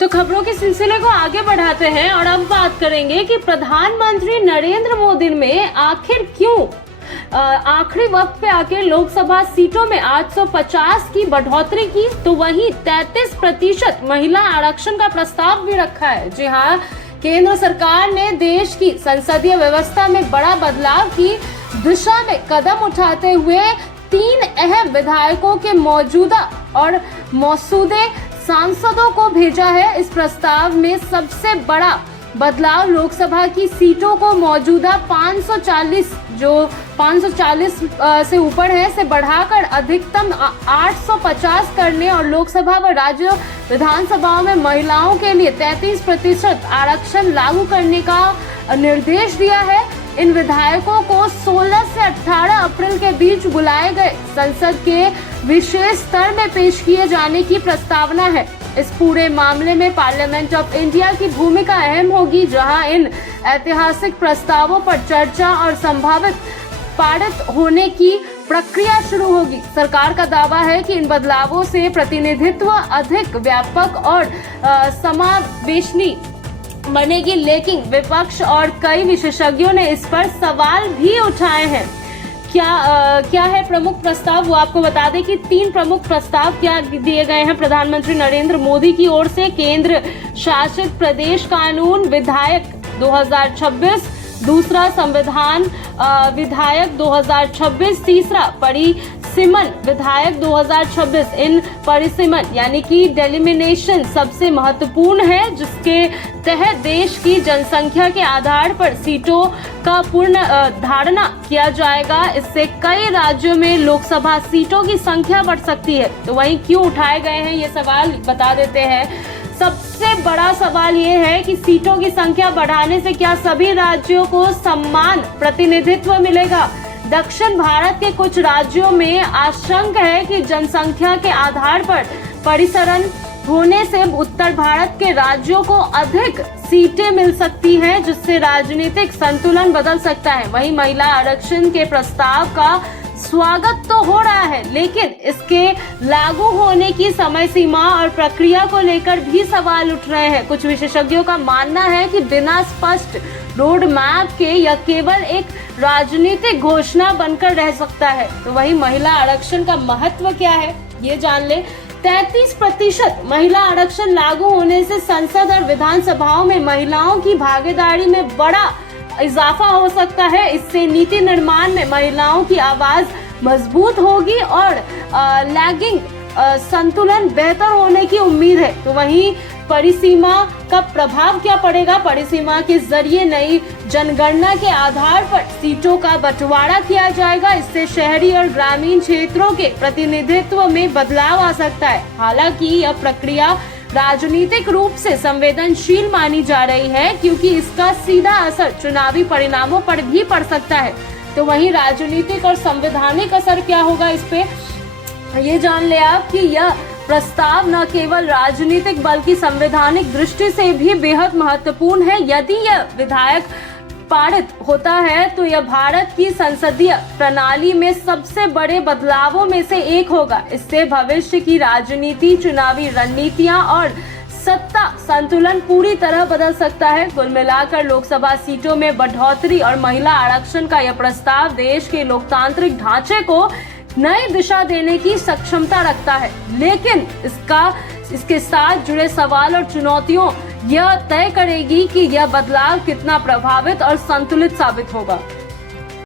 तो खबरों के सिलसिले को आगे बढ़ाते हैं और अब बात करेंगे कि प्रधानमंत्री नरेंद्र मोदी में आखिर क्यों आखिरी वक्त पे आके लोकसभा सीटों में 850 की बढ़ोतरी की, तो वहीं 33% महिला आरक्षण का प्रस्ताव भी रखा है। जी हाँ, केंद्र सरकार ने देश की संसदीय व्यवस्था में बड़ा बदलाव की दिशा में कदम उठाते हुए 3 अहम विधायकों के मौजूदा और मौजूदा सांसदों को भेजा है। इस प्रस्ताव में सबसे बड़ा बदलाव लोकसभा की सीटों को मौजूदा 540 जो 540 से ऊपर है से बढ़ाकर अधिकतम 850 करने और लोकसभा व राज्य विधानसभाओं में महिलाओं के लिए 33% आरक्षण लागू करने का निर्देश दिया है। इन विधायकों को 16 से 18 अप्रैल के बीच बुलाए गए संसद के विशेष सत्र में पेश किए जाने की प्रस्तावना है। इस पूरे मामले में पार्लियामेंट ऑफ इंडिया की भूमिका अहम होगी, जहां इन ऐतिहासिक प्रस्तावों पर चर्चा और संभावित पारित होने की प्रक्रिया शुरू होगी। सरकार का दावा है कि इन बदलावों से प्रतिनिधित्व अधिक व्यापक और समावेशी बनेगी, लेकिन विपक्ष और कई विशेषज्ञों ने इस पर सवाल भी उठाए हैं। क्या है प्रमुख प्रस्ताव, वो आपको बता दें कि 3 प्रमुख प्रस्ताव क्या दिए गए हैं प्रधानमंत्री नरेंद्र मोदी की ओर से। केंद्र शासित प्रदेश कानून विधायक 2026, दूसरा संविधान विधायक 2026, तीसरा परिसीमन विधायक 2026। इन परिसीमन यानी कि डेलिमिनेशन सबसे महत्वपूर्ण है, जिसके तहत देश की जनसंख्या के आधार पर सीटों का पूर्ण धारणा किया जाएगा। इससे कई राज्यों में लोकसभा सीटों की संख्या बढ़ सकती है। तो वहीं क्यों उठाए गए हैं ये सवाल बता देते हैं। सबसे बड़ा सवाल ये है कि सीटों की संख्या बढ़ाने से क्या सभी राज्यों को समान प्रतिनिधित्व मिलेगा। दक्षिण भारत के कुछ राज्यों में आशंका है कि जनसंख्या के आधार पर परिसरण होने से उत्तर भारत के राज्यों को अधिक सीटें मिल सकती हैं, जिससे राजनीतिक संतुलन बदल सकता है। वहीं महिला आरक्षण के प्रस्ताव का स्वागत तो हो रहा है, लेकिन इसके लागू होने की समय सीमा और प्रक्रिया को लेकर भी सवाल उठ रहे हैं। कुछ विशेषज्ञों का मानना है कि बिना स्पष्ट रोड मैप के यह केवल एक राजनीतिक घोषणा बनकर रह सकता है। तो वहीं महिला आरक्षण का महत्व क्या है ये जान ले। 33% महिला आरक्षण लागू होने से संसद और विधानसभाओं में महिलाओं की भागीदारी में बड़ा इजाफा हो सकता है। इससे नीति निर्माण में महिलाओं की आवाज मजबूत होगी और लैगिंग संतुलन बेहतर होने की उम्मीद है। तो वहीं परिसीमा का प्रभाव क्या पड़ेगा। परिसीमा के जरिए नई जनगणना के आधार पर सीटों का बंटवारा किया जाएगा। इससे शहरी और ग्रामीण क्षेत्रों के प्रतिनिधित्व में बदलाव आ सकता है। हालांकि यह प्रक्रिया राजनीतिक रूप से संवेदनशील मानी जा रही है, क्योंकि इसका सीधा असर चुनावी परिणामों पर भी पड़ सकता है। तो वहीं राजनीतिक और संवैधानिक असर क्या होगा इस पे ये जान ले आप कि यह प्रस्ताव न केवल राजनीतिक बल्कि संवैधानिक दृष्टि से भी बेहद महत्वपूर्ण है। यदि यह विधायक पारित होता है तो यह भारत की संसदीय प्रणाली में सबसे बड़े बदलावों में से एक होगा। इससे भविष्य की राजनीति, चुनावी रणनीतियां और सत्ता संतुलन पूरी तरह बदल सकता है। कुल मिलाकर लोकसभा सीटों में बढ़ोतरी और महिला आरक्षण का यह प्रस्ताव देश के लोकतांत्रिक ढांचे को नई दिशा देने की सक्षमता रखता है, लेकिन इसके साथ जुड़े सवाल और चुनौतियों यह तय करेगी कि यह बदलाव कितना प्रभावित और संतुलित साबित होगा।